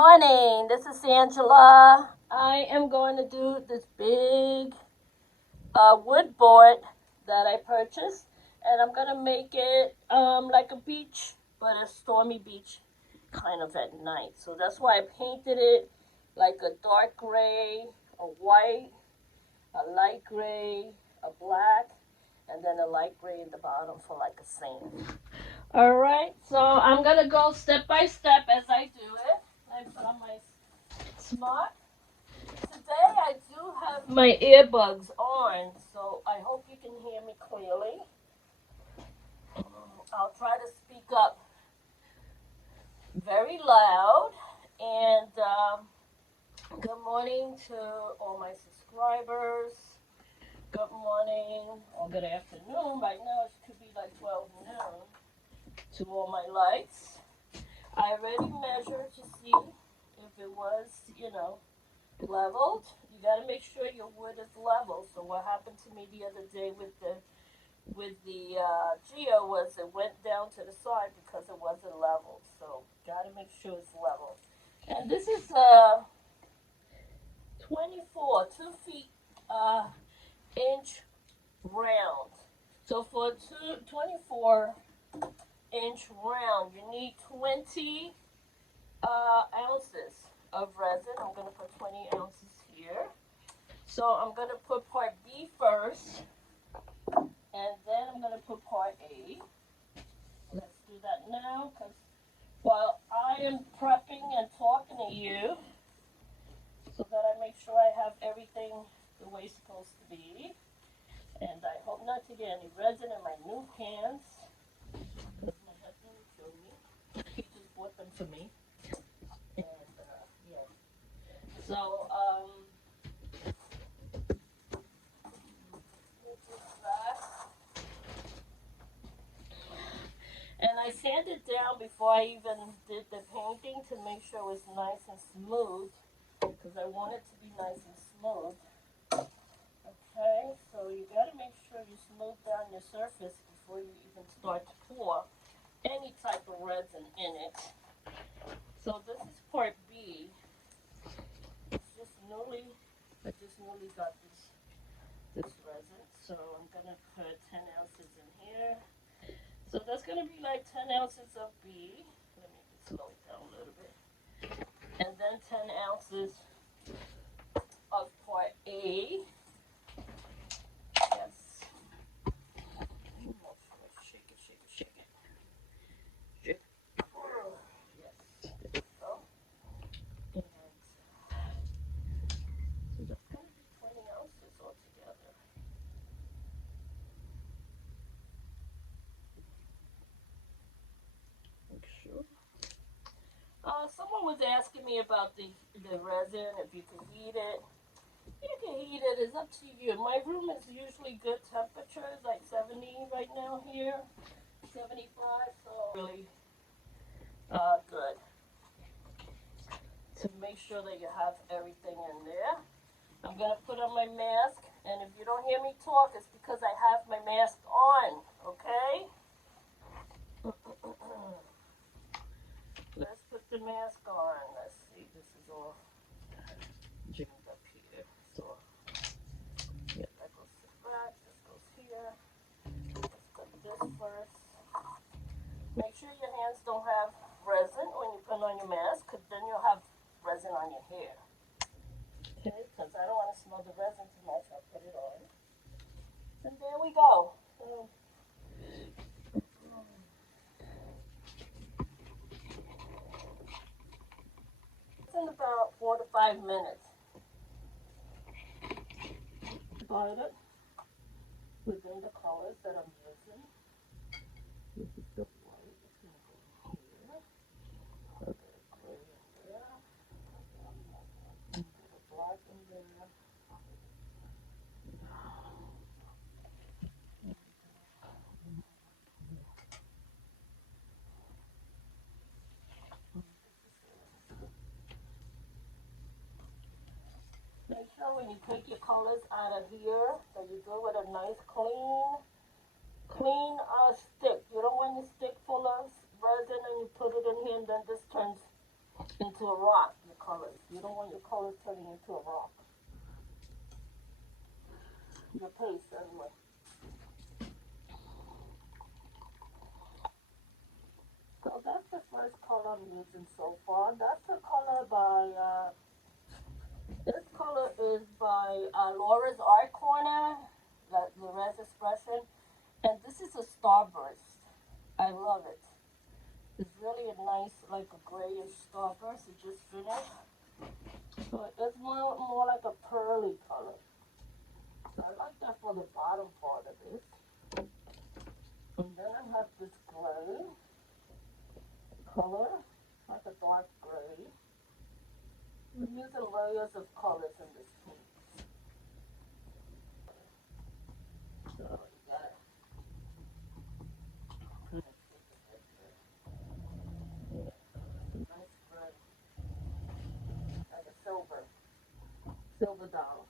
morning. This is Angela. I am going to do this big wood board that I purchased, and I'm going to make it like a beach, but a stormy beach kind of at night. So that's why I painted it like a dark gray, a white, a light gray, a black, and then a light gray in the bottom for like a sand. Alright, so I'm going to go step by step as I do it. I put on my smart. Today I do have my earbuds on, so I hope you can hear me clearly. I'll try to speak up very loud. And good morning to all my subscribers. Good morning or good afternoon. Right now it could be like 12 noon to all my lights. I already measured to see if it was, leveled. You got to make sure your wood is level. So what happened to me the other day with the geo was it went down to the side because it wasn't leveled. So got to make sure it's level. And this is 2 feet inch round. So for a 24-inch round, you need 20 ounces of resin. I'm going to put 20 ounces here. So I'm going to put part B first, and then I'm going to put part A. Let's do that now, because while I am prepping and talking to you, so that I make sure I have everything the way it's supposed to be. And I hope not to get any resin in my new pants, because my husband will kill me. He just bought them for me. And, yeah. So, and I sanded down before I even did the painting to make sure it was nice and smooth, because I want it to be nice and smooth. Okay, so you got to make sure you smooth down your surface before you even start to pour any type of resin in it. So this is part B. I just newly got this resin, so I'm gonna put 10 ounces in here. So that's gonna be like 10 ounces of B. Let me just slow it down a little bit. And then 10 ounces of part A. Yes. Shake it, shake it, shake it. Shake it. Yes. There we go. And so that's gonna be 20 ounces altogether. Make sure. Someone was asking me about the resin, if you can heat it. You can heat it, it's up to you. My room is usually good temperatures, like 70 right now here, 75, so really good. To make sure that you have everything in there. I'm going to put on my mask, and if you don't hear me talk, it's because I have my mask on, okay? Let's put the mask on. Let's see, this is all jammed up here. So, yeah, that goes to the back, this goes here. Let's cut this first. Make sure your hands don't have resin when you put on your mask, because then you'll have resin on your hair. Okay, because I don't want to smell the resin too much. I'll put it on. And there we go. So, it's in about 4 to 5 minutes. Butter within the colors that I'm using. This is the white. It's going to go here. A bit of gray in there. A bit of black in there. Make sure when you take your colors out of here that you do it with a nice clean stick. You don't want your stick full of resin and you put it in here and then this turns into a rock, your colors. You don't want your colors turning into a rock. Your paste, anyway. So that's the first color I'm using so far. That's a color by, this color is by Laura's Art Corner, the red expression. And this is a starburst. I love it. It's really a nice, like a grayish starburst. It just finished. So it's more like a pearly color. So I like that for the bottom part of this. And then I have this gray color, like a dark gray. I'm using layers of colors in this piece. So you got it. Nice gray, like a silver doll.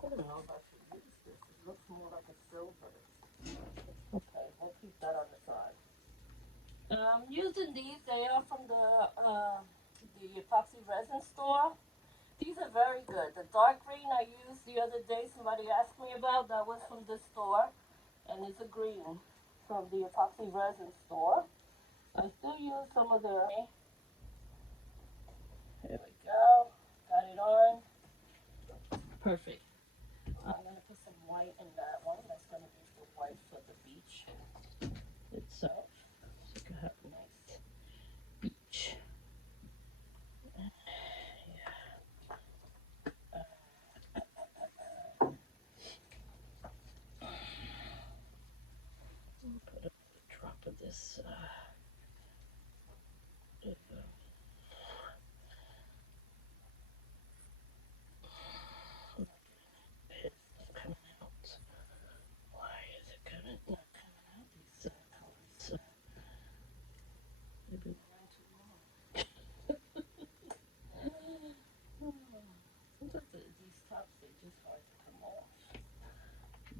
I don't know if I should use this. It looks more like a silver. Okay, we'll keep that on the side. Using these, they are from the Epoxy Resin store. These are very good. The dark green I used the other day, somebody asked me about, that was from this store. And it's a green from the Epoxy Resin store. I still use some of the... Here we go. Got it on. Perfect. I'm going to put some white in that one. That's going to be the white for the beach itself. So you can have a nice beach. Put a drop of this. Coming out. Why is it not coming out? These colors. They've been around too long. Sometimes these tops, they're just hard to come off.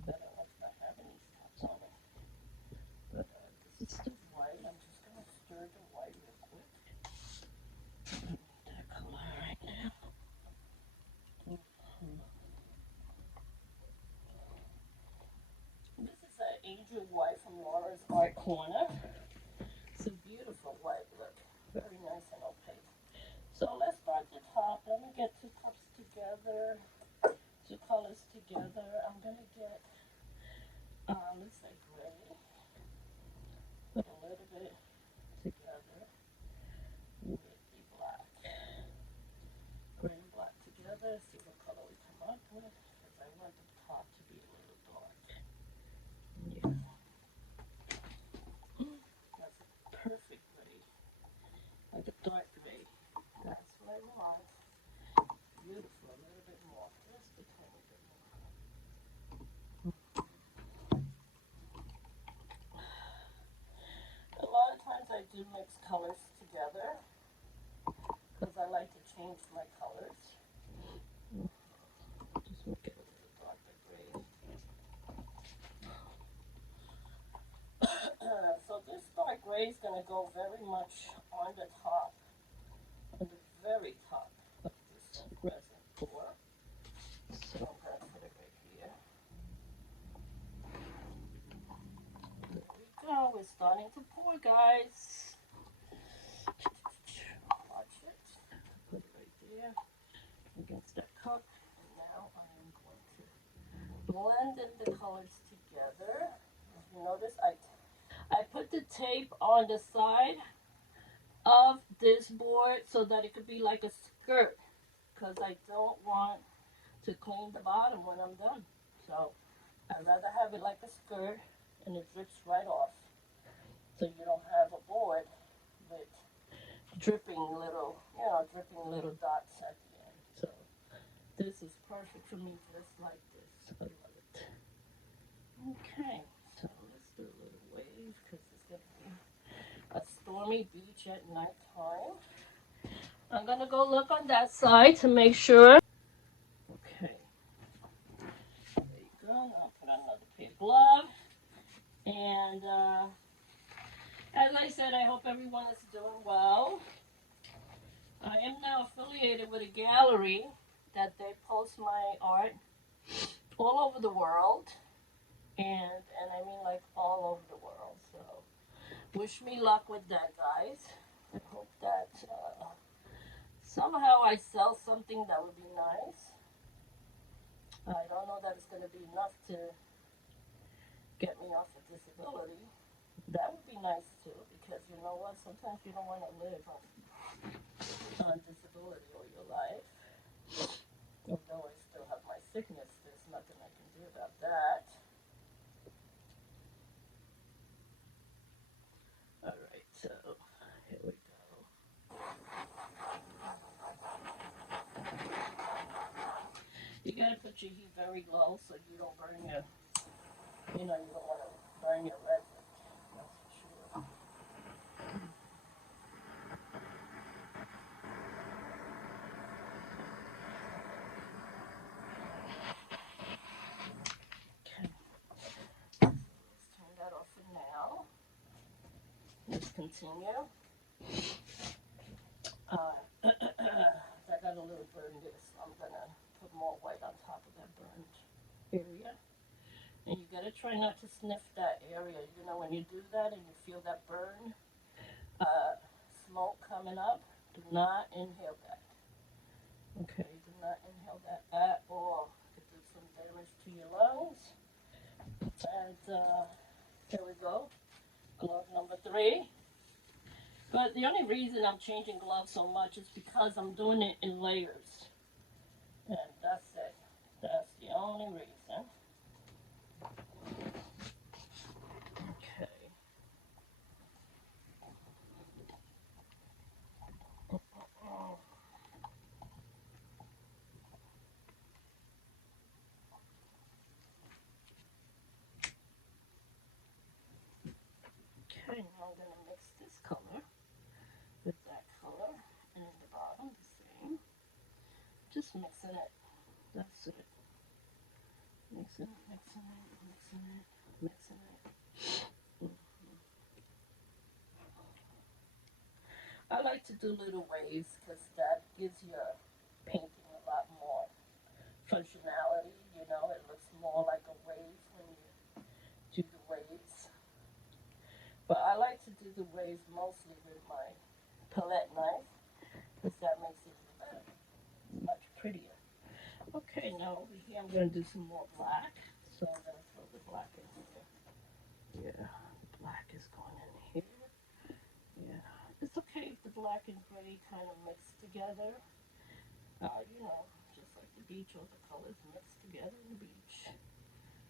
Better off not having these tops on it. But this is still white. I'm just going to stir the white real quick. I need that color right now. This is an angel white from Laura's Art Corner. It's a beautiful white look. Very nice and opaque. So let's start the top. Let me get two tops together. Two colors together. I'm going to get, let's say gray. Put a little bit together with the black. Gray and black together. See what color we come up with. Because I want the top to be a little dark. Yeah. That's a perfect gray. Like a dark gray. That's what I want. Beautiful. A little bit more. Just a tiny bit more. A lot of times I do mix colors together because I like to change my colors. Just make it a little darker gray. So this dark gray is going to go very much on the top, on the very top of this resin pour. So I'm going to put it right here. There we go. We're starting to pour, guys. Watch it. Put it right there against that cup. And now I am going to blend in the colors together. As you notice, I put the tape on the side of this board so that it could be like a skirt, because I don't want to clean the bottom when I'm done. So I'd rather have it like a skirt and it drips right off, so you don't have a board with dripping little dots at the end. So this is perfect for me, just like this. I love it. Okay, so let's do a little wave because it's going to be a stormy beach at nighttime. I'm going to go look on that side to make sure put on another pair of gloves. And as I said, I hope everyone is doing well. I am now affiliated with a gallery that they post my art all over the world. And I mean like all over the world. So wish me luck with that, guys. I hope that somehow I sell something that would be nice. I don't know that it's going to be enough to get me off of disability. That would be nice too, because you know what? Sometimes you don't want to live on disability all your life. Although I still have my sickness, there's nothing I can do about that. Alright, so here we go. You gotta put your heat very low so you don't burn your, you know, you don't want to burn your resin. That's for sure. Okay. Let's turn that off for now. Let's continue. I got a little burn there, so I'm gonna put more white on top of that burned area. And you gotta try not to sniff that area. You know, when you do that and you feel that burn, smoke coming up, do not inhale that. Okay, do not inhale that at all. It could do some damage to your lungs. And here we go, glove number 3. But the only reason I'm changing gloves so much is because I'm doing it in layers. And that's it. That's the only reason. Okay. Okay, now I'm going to mix this color with that color, and in the bottom the same. Just mixing it. That's it. Mixing it, mixing it, mixing it, mixing it. I like to do little waves because that gives your painting a lot more functionality. You know, it looks more like a wave when you do the waves. But I like to do the waves mostly with my palette knife because that makes it better, much prettier. Okay, now over here I'm going to do some more black. So I'm going to throw the black in here. Yeah, black is going in here. Yeah, it's okay if the black and gray kind of mix together. You know, just like the beach, all the colors mix together in the beach.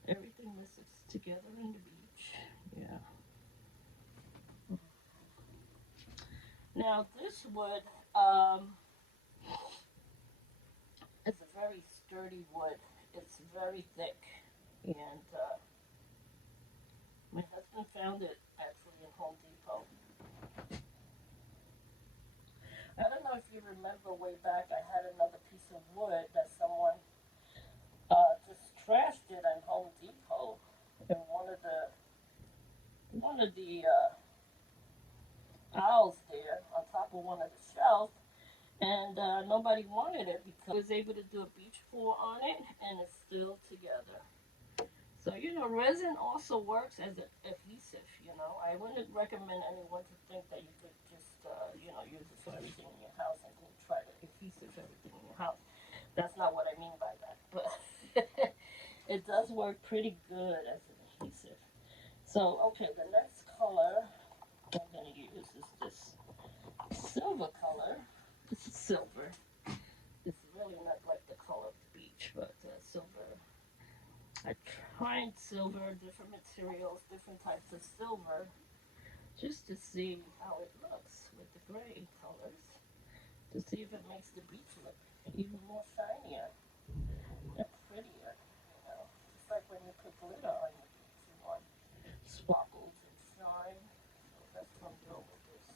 Everything mixes together in the beach. Yeah. Now this wood is a very sturdy wood. It's very thick, and my husband found it actually in Home Depot. I don't know if you remember way back, I had another piece of wood that someone just trashed it in Home Depot in one of the aisles there on top of one of the shelves, and nobody wanted it because I was able to do a beach pour on it, and it's still together. So, you know, resin also works as an adhesive, you know. I wouldn't recommend anyone to think that you could just, you know, use it for everything in your house and go try to adhesive everything in your house. That's not what I mean by that. But it does work pretty good as an adhesive. So, okay, the next color I'm going to use is this silver color. This is silver. It's really not like the color of the beach, but silver. I tried silver, different materials, different types of silver, just to see how it looks with the gray colors, to see if it makes the beach look even more shinier and prettier, you know. Just like when you put glitter on your beach, you want sparkles and shine. So that's what I'm doing with this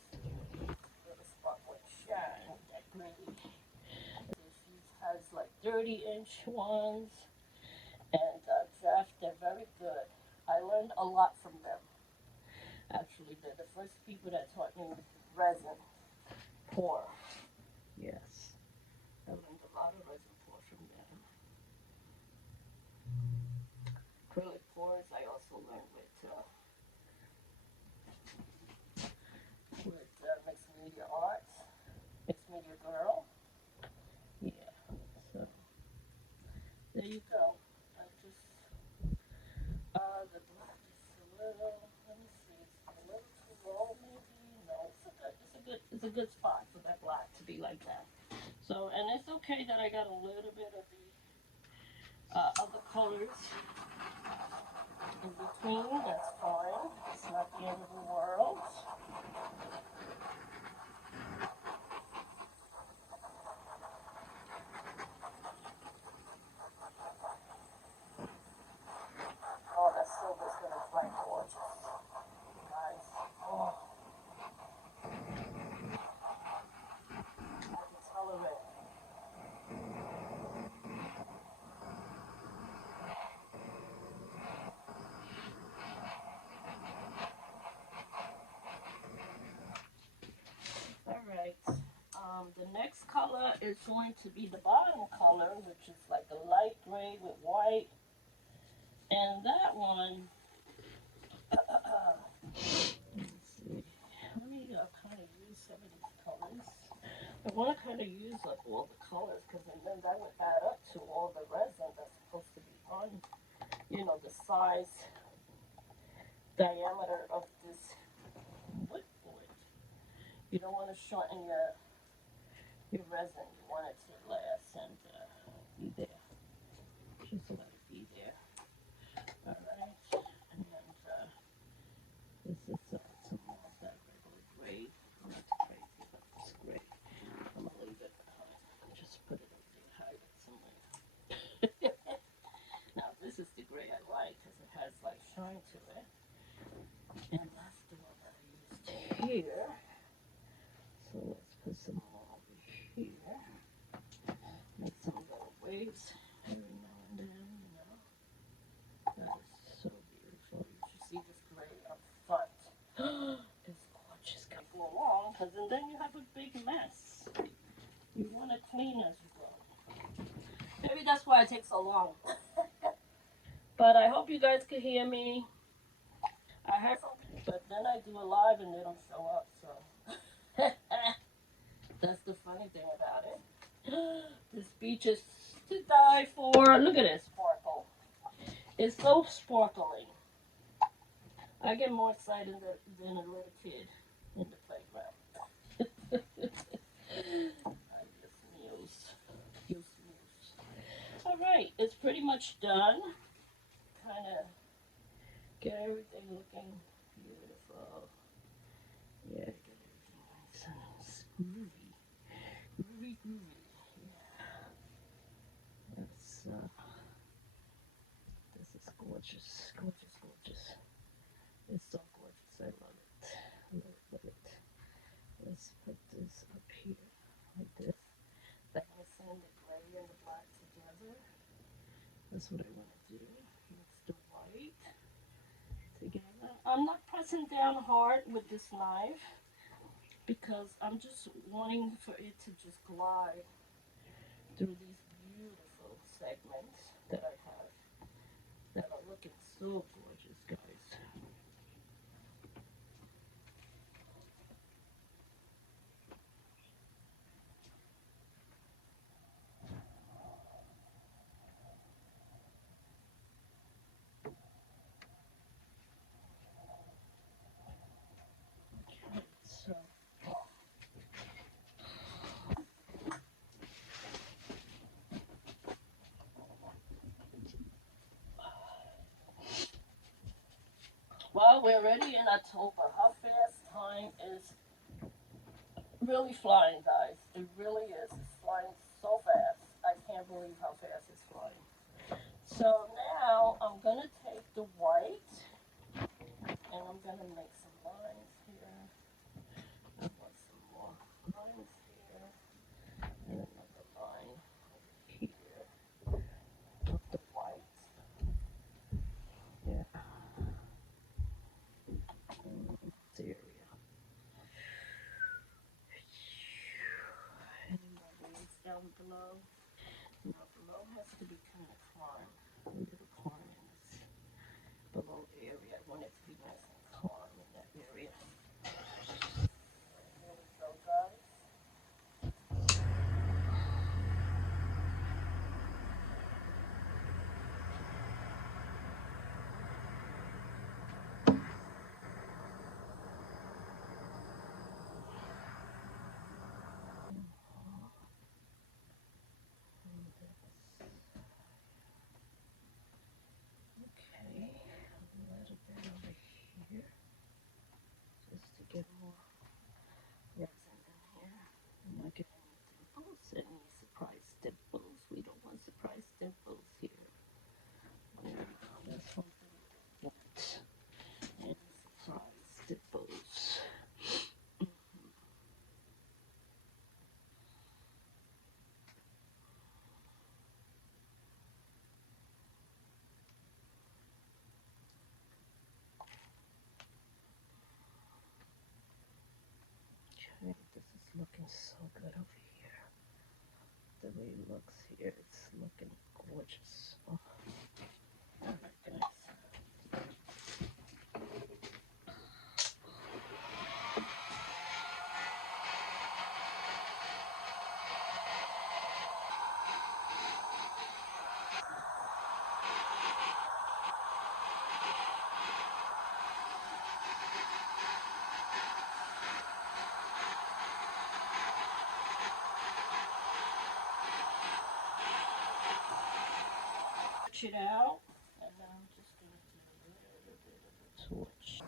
little sparkle and shine with that gray. This has like 30-inch ones. And Jeff, they're very good. I learned a lot from them. Actually, they're the first people that taught me resin pour. Yes, I learned a lot of resin pour from them. Acrylic pours I also learned with Mixed Media Arts, Mixed Media Girl. Yeah, so there you go. I just the black is a little. Let me see. It's a little too low, maybe. No, it's a good spot for that black to be like that. So, and it's okay that I got a little bit of the other colors in between. That's fine. It's not the end of the world. Oh, that silver's gonna fly gorgeous, guys. Oh, I can tell already. All right. The next color is going to be the bottom color, which is like a light gray with white. And that one, let's see. Let me kind of use some of these colors. I want to kind of use like all the colors because then that would add up to all the resin that's supposed to be on, the size, diameter of this wood board. You don't want to shorten your resin. You want it to last and be there. Just let it be there. All right. And then this is some more of that regular gray. I'm not too crazy about this gray. I'm gonna leave it behind. Just put it up there, hide it somewhere. Now this is the gray I like because it has like shine to it. And that's the one that I used here. So let's put some more over here. Make some little waves every now and then. That is so beautiful. You should see this gray up front. It's gorgeous. Can go along because then you have a big mess. You want to clean as you go. Maybe that's why it takes so long. But I hope you guys can hear me. I have some, but then I do a live and they don't show up. So that's the funny thing about it. This beach is to die for. Look at it, sparkle. It's so sparkling. I get more excited than a little kid in the playground. I just muse. All right, it's pretty much done. Kind of get everything looking beautiful. Yeah, get everything nice and groovy. Groovy. Yeah. This is gorgeous. Gorgeous. It's so gorgeous. I love it. Love it. Let's put this up here like this. Then I sand the gray and the black together. That's what I want to do. Mix the white together. I'm not pressing down hard with this knife because I'm just wanting for it to just glide through these beautiful segments that I have that are looking so gorgeous, guys. So well, we're already in October. How fast time is really flying, guys. It really is. It's flying so fast. I can't believe how fast it's flying. So now I'm going to take the white and I'm going to make some lines here. I want some more lines here and another line over here of the white. below. Now below has to be kind of calm. A little calm in this below area. I want it to be nice and calm in that area. There we go, guys. Okay, a little bit over here, just to get more resin in here. I'm not getting any dimples, any surprise dimples. We don't want surprise dimples here. Yeah, that's one thing we don't want. Any surprise dimples. Okay, this is looking so good over here. The way it looks here, it's looking gorgeous. Oh. Alright, guys. It out, and then I'm just going to do a little bit of a torch.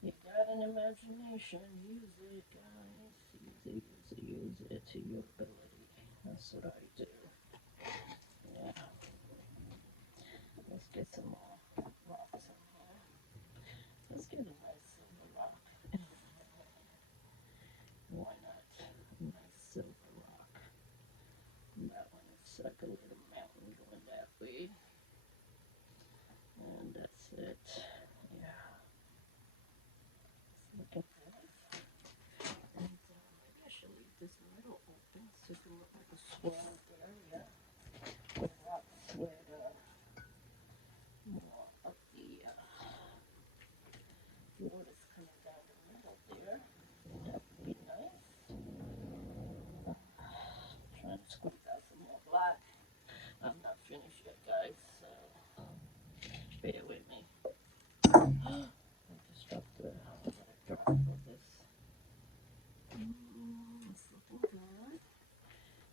You got an imagination, use it, guys. Use it to your ability. That's what I do. Yeah. Let's get some more rocks in here. Let's get a nice silver rock. Why not? A nice silver rock. That one is like a little mountain going that way. And that's it. Yeah. It's looking good. And maybe I should leave this middle open so it can look like a swelled area. The rocks with more of the water's coming down the middle there. That would be nice. Trying to squeeze out some more black. I'm not finished yet, guys, so bear with me. I just dropped the drop of this. It's looking good.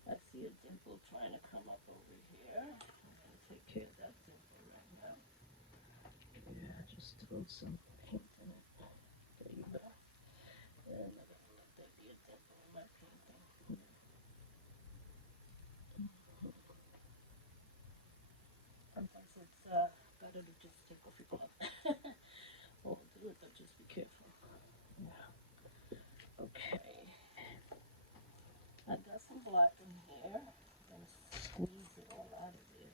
I see a dimple trying to come up over here. I'm going to take care of that dimple right now. Yeah, just throw some paint in it. There you go. And I don't let that be a dimple in my painting. Sometimes it's better to just take off your glove. Or do it, but just be careful. Yeah. Okay. I got some black in here. I'm going to squeeze it all out of there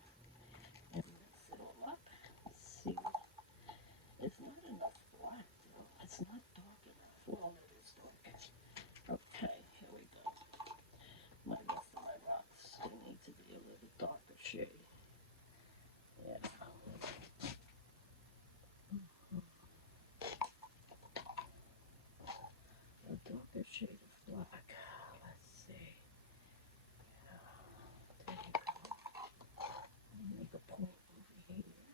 and mix it all up. See, it's not enough black though. It's not dark enough. Well, it is dark. Okay, here we go. My rest of my rocks, they need to be a little darker shade. Yeah. A darker shade of black. Let's see. Yeah, there you go. Make a point over here.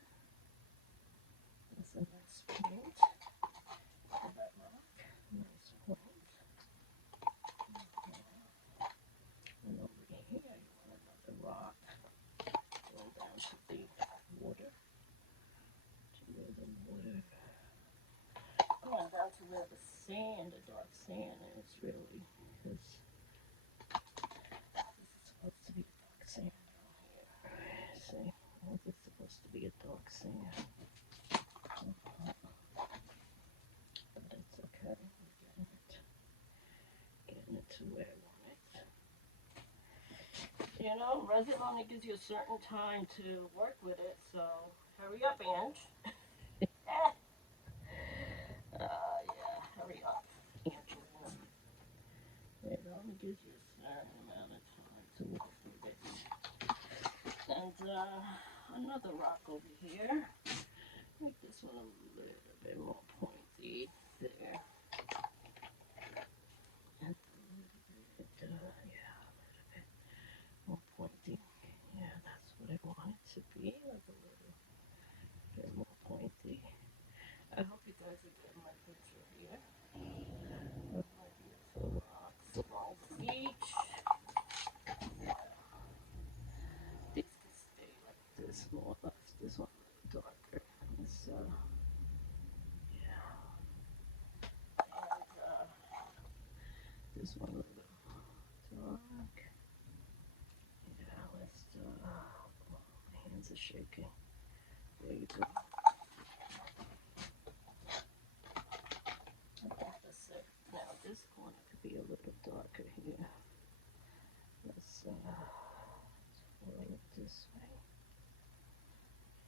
That's a nice point for that rock. Nice point. And over here, you want another rock. Going down to the water. Going down to where the sand, the dark sand is really, because this is supposed to be a dark sand down here. See, this is supposed to be a dark sand. But it's okay. We're getting it to where I want it. You know, resin only gives you a certain time to work with it, so hurry up, Ange. Yeah, hurry up, Angelina. It only gives you a certain amount of time to work with it. And another rock over here. Make this one a little bit more pointy there. And a little bit, yeah, a little bit more pointy. Yeah, that's what I want it to be, like a little bit more pointy. I hope you guys are getting my picture here. Of my beautiful rocks along the beach. Yeah. These can stay like this more or less. This one a little darker. This, yeah. And this one a little dark. Yeah, let's, my hands are shaking. There you go. That's it. Now this corner could be a little darker here. Let's twirl it this way.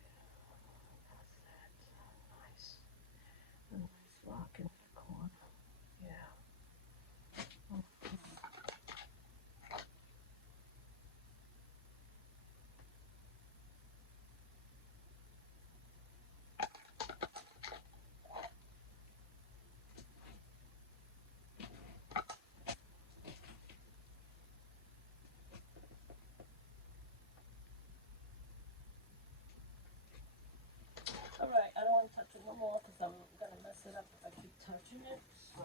Yeah, that's it. Nice. A nice rock in the corner. Yeah. Okay. Alright, I don't want to touch it no more because I'm going to mess it up if I keep touching it. So,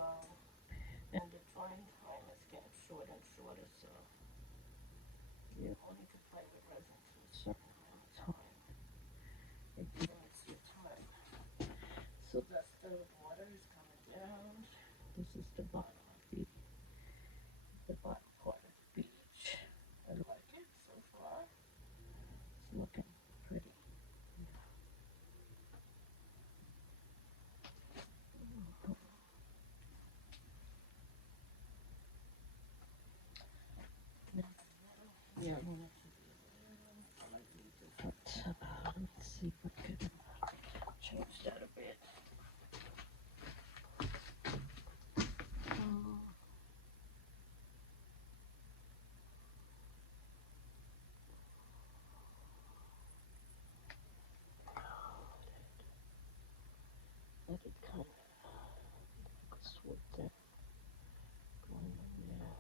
and the drying time is getting shorter and shorter, so you only can play with resin to a certain amount of time. It limits your time. So that's the water is coming down. This is the bottom of the bottom part of the beach. I like it so far. It's looking pretty. Yeah, I'm gonna have to be a little slightly different. Let's see if I can change that a bit. Let it kind of focus with that going in there.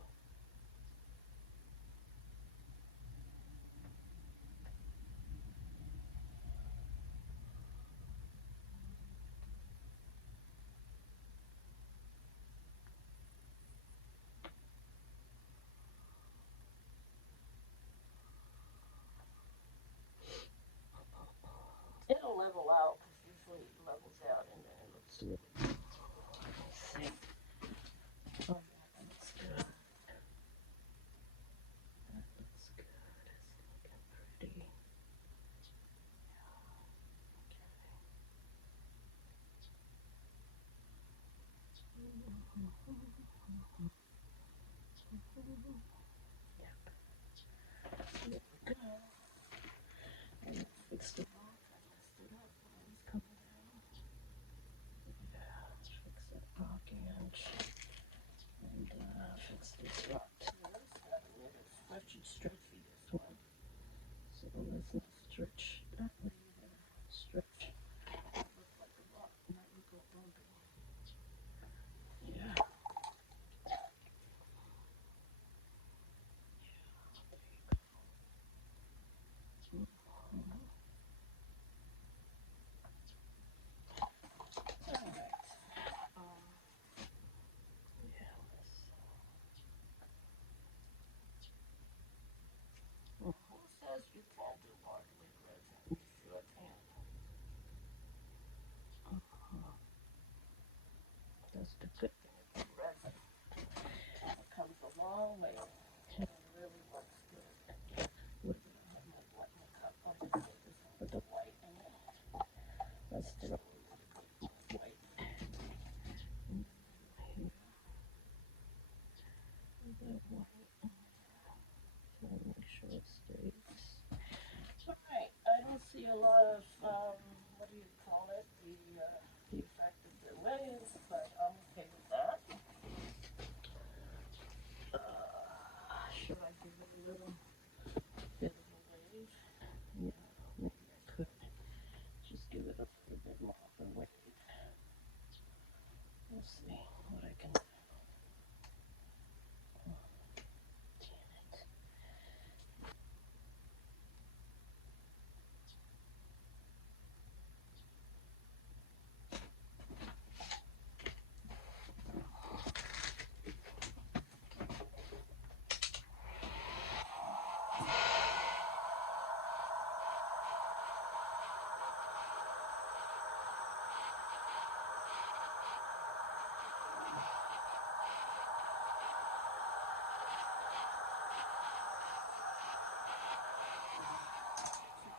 It'll level out because usually it levels out and then it looks really good. Let me see. Oh yeah, that looks good. That looks good. It's looking pretty. Yep. There we go. And let's fix the rock. I messed it up when I was coming down. Yeah, let's fix that rock and fix this rock too. It's got a little stretchy this one. So let's not stretch that way either. Stretch. It looks like a rock. Might look a bumpy. Yeah. long way. It really works good. With my cup, I'll just put this with the white in it. Let's throw a little bit more white in here. That white. So make sure it stays. Alright, I don't see a lot of, what do you call it? The effect of the waves, but I'm okay with that. Should I give it a little bit of a wave? Yeah, maybe I could just give it a little bit more of a wave. We'll see what I can do. Oh, damn it.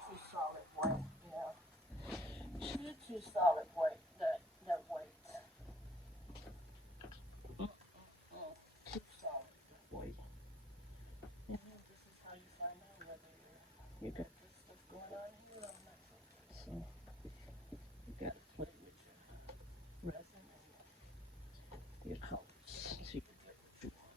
Too solid white, yeah. Too solid white, that white. Too solid, that white. And this is how you find out whether you got good stuff going on here or not so good. So, you gotta play with your resin and your colors so you can get what you want.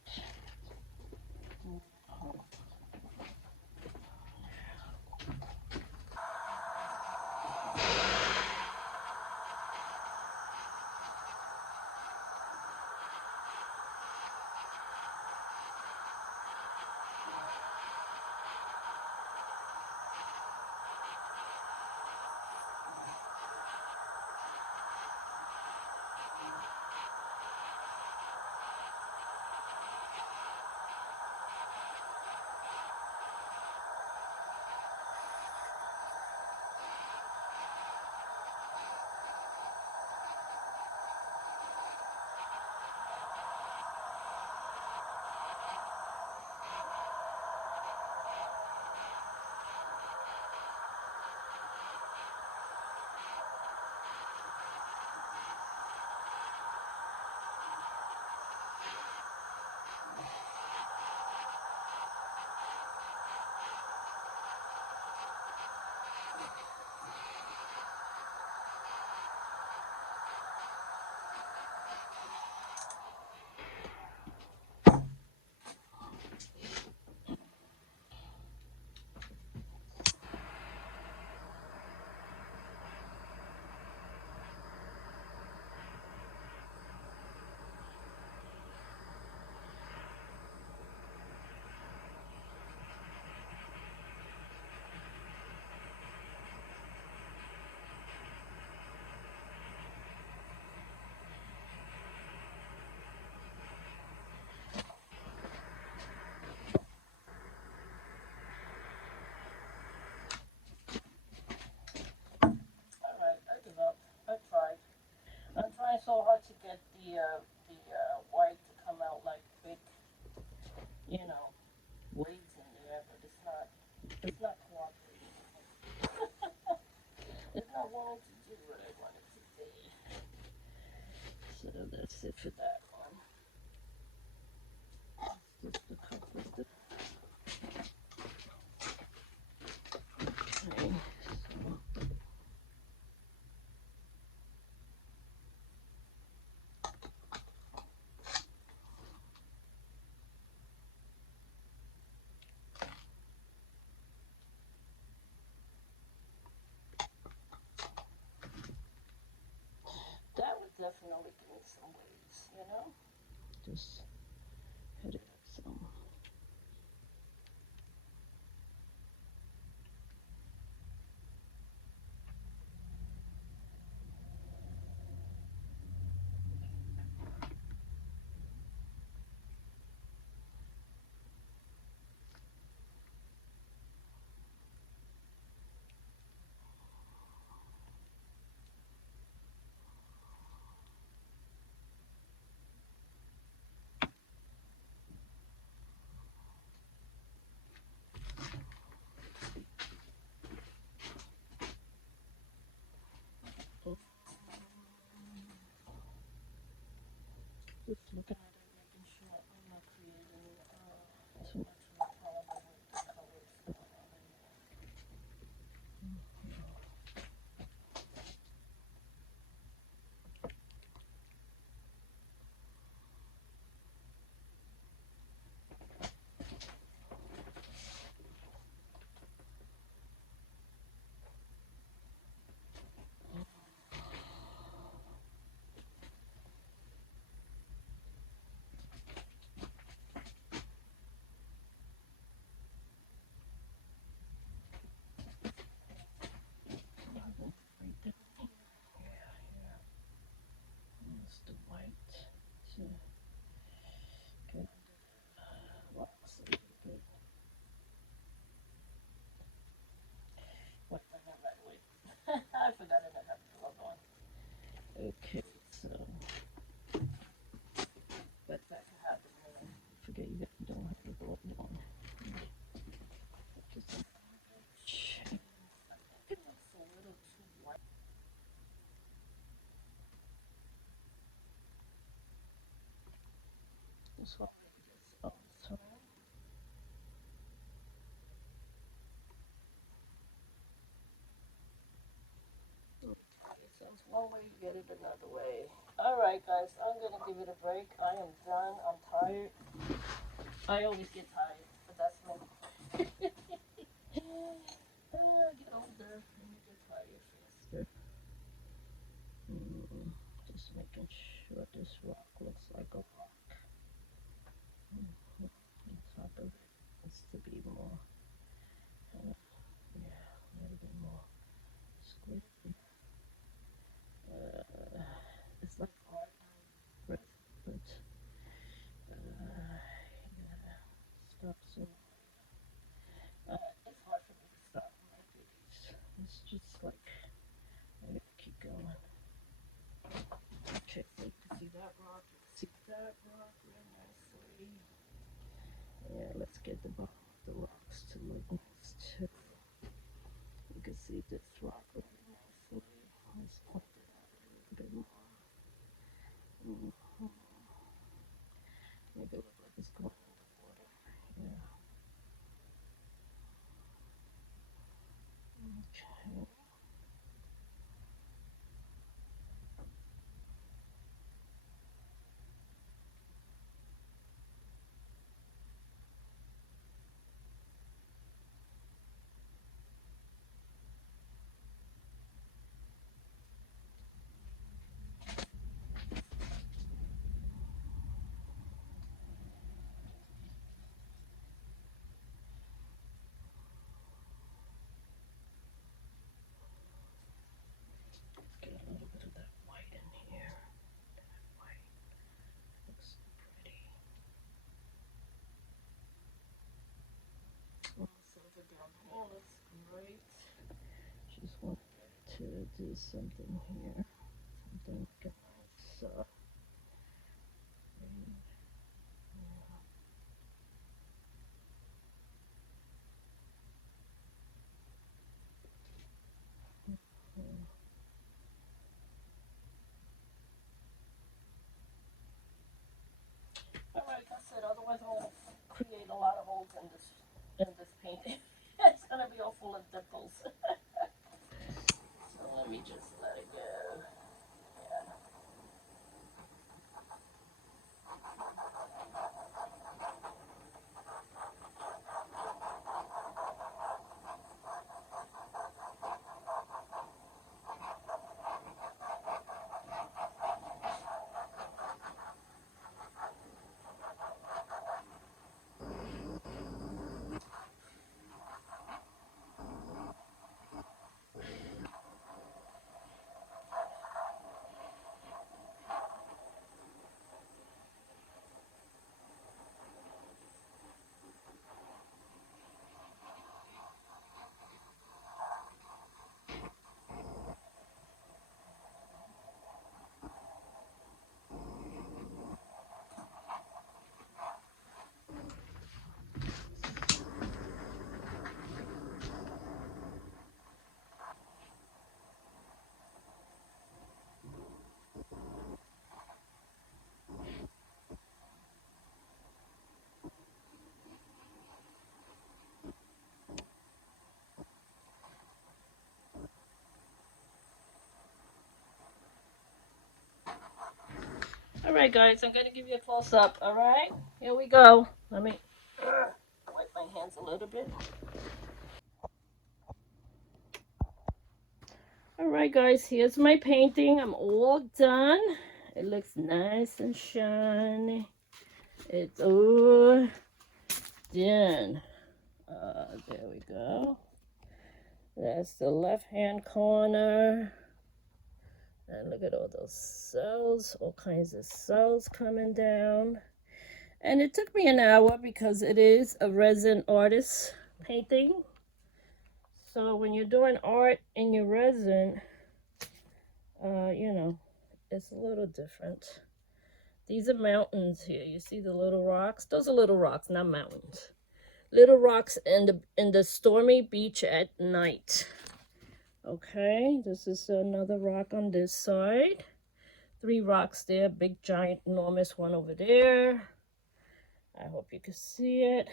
I'm trying so hard to get the white to come out like big, waves in there, but it's not cooperating. It's not wanting to do what I want it to do. So that's it for that one. Just a couple of the. Okay, so. That would definitely give me some waves, Just hit it up some. just want to make this also. Okay, since one way, get it another way. Alright guys, I'm gonna give it a break. I am done. I'm tired. I always get tired, but that's me. I get older and you get tired faster. Just making sure this rock looks like a rock. On top of it needs to be more, yeah, a little bit more squishy. It's like hard resin, but you gotta stop soon. It's hard for me to stop my videos. It's just like I gotta keep going. Okay, so you can see that rock. You can see that rock real nicely. Yeah, let's get the bottom of the rocks to look nice too. You can see this rock really nicely. Let's point it out a little bit more. Mm-hmm. Make it look like it's going underwater. Yeah. Okay. Let's get a little bit of that white in here. That white looks so pretty. Oh, silver down here looks great. Just want to do something here. Something like a nice green. Yeah. Mm. Alright, like I said, otherwise I'm gonna create a lot of holes in this painting. It's gonna be all full of dimples. So let me just let it go. Yeah. Alright guys, I'm gonna give you a close up, alright? Here we go. Let me wipe my hands a little bit. Alright guys, here's my painting. I'm all done. It looks nice and shiny. It's all done. There we go. That's the left hand corner. And look at all those cells, all kinds of cells coming down. And it took me an hour because it is a resin artist painting. So when you're doing art in your resin, you know, it's a little different. These are mountains here. You see the little rocks? Those are little rocks, not mountains. Little rocks in the stormy beach at night. Okay, this is another rock on this side. 3 rocks there, big giant enormous one over there. I hope you can see it.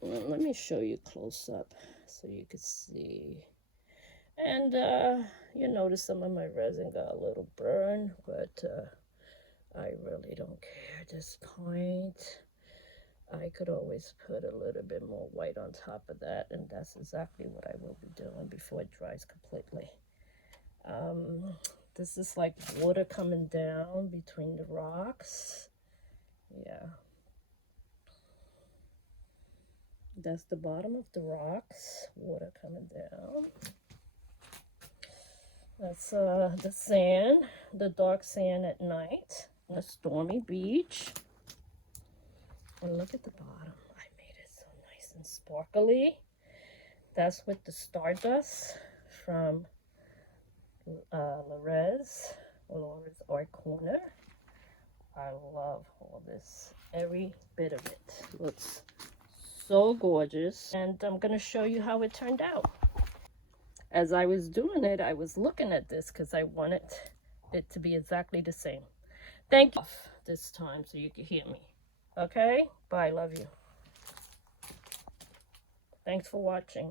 Let me show you close up so you can see. And you notice some of my resin got a little burn, but I really don't care at this point. I could always put a little bit more white on top of that, and that's exactly what I will be doing before it dries completely. This is like water coming down between the rocks. Yeah. That's the bottom of the rocks, water coming down. That's the sand, the dark sand at night, on a stormy beach. And look at the bottom. I made it so nice and sparkly. That's with the stardust from Laura's Art Corner. I love all this. Every bit of it looks so gorgeous. And I'm going to show you how it turned out. As I was doing it, I was looking at this because I wanted it to be exactly the same. Thank you this time so you can hear me. Okay? Bye. Love you. Thanks for watching.